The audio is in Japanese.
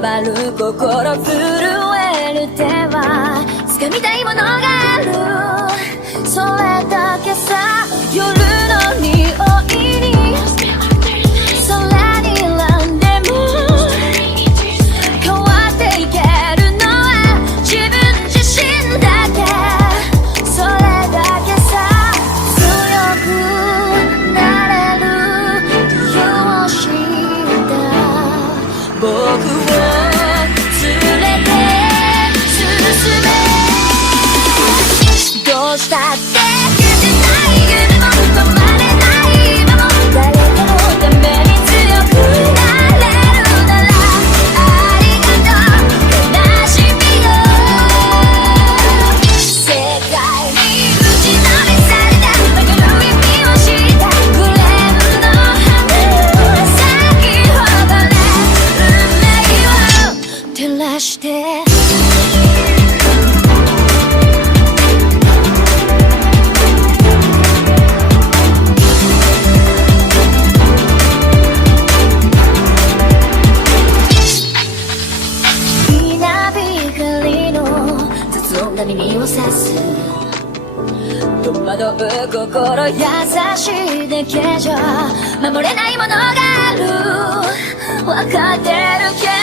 回る心震える手は掴みたいものがある、それだけさ。夜の匂いに空に選んでも変わっていけるのは自分自身だけ、それだけさ。強くなれる理由を知った僕を連れて進め、どうしたって夢も止まれない今も誰かのために強くなれるならありがとう悲しみよ。世界に打ちのめされた曲の意味を知ったグレープの花咲き誇れ運命を照らして。耳を刺す戸惑う心優しいだけじゃ守れないものがある、分かってるけど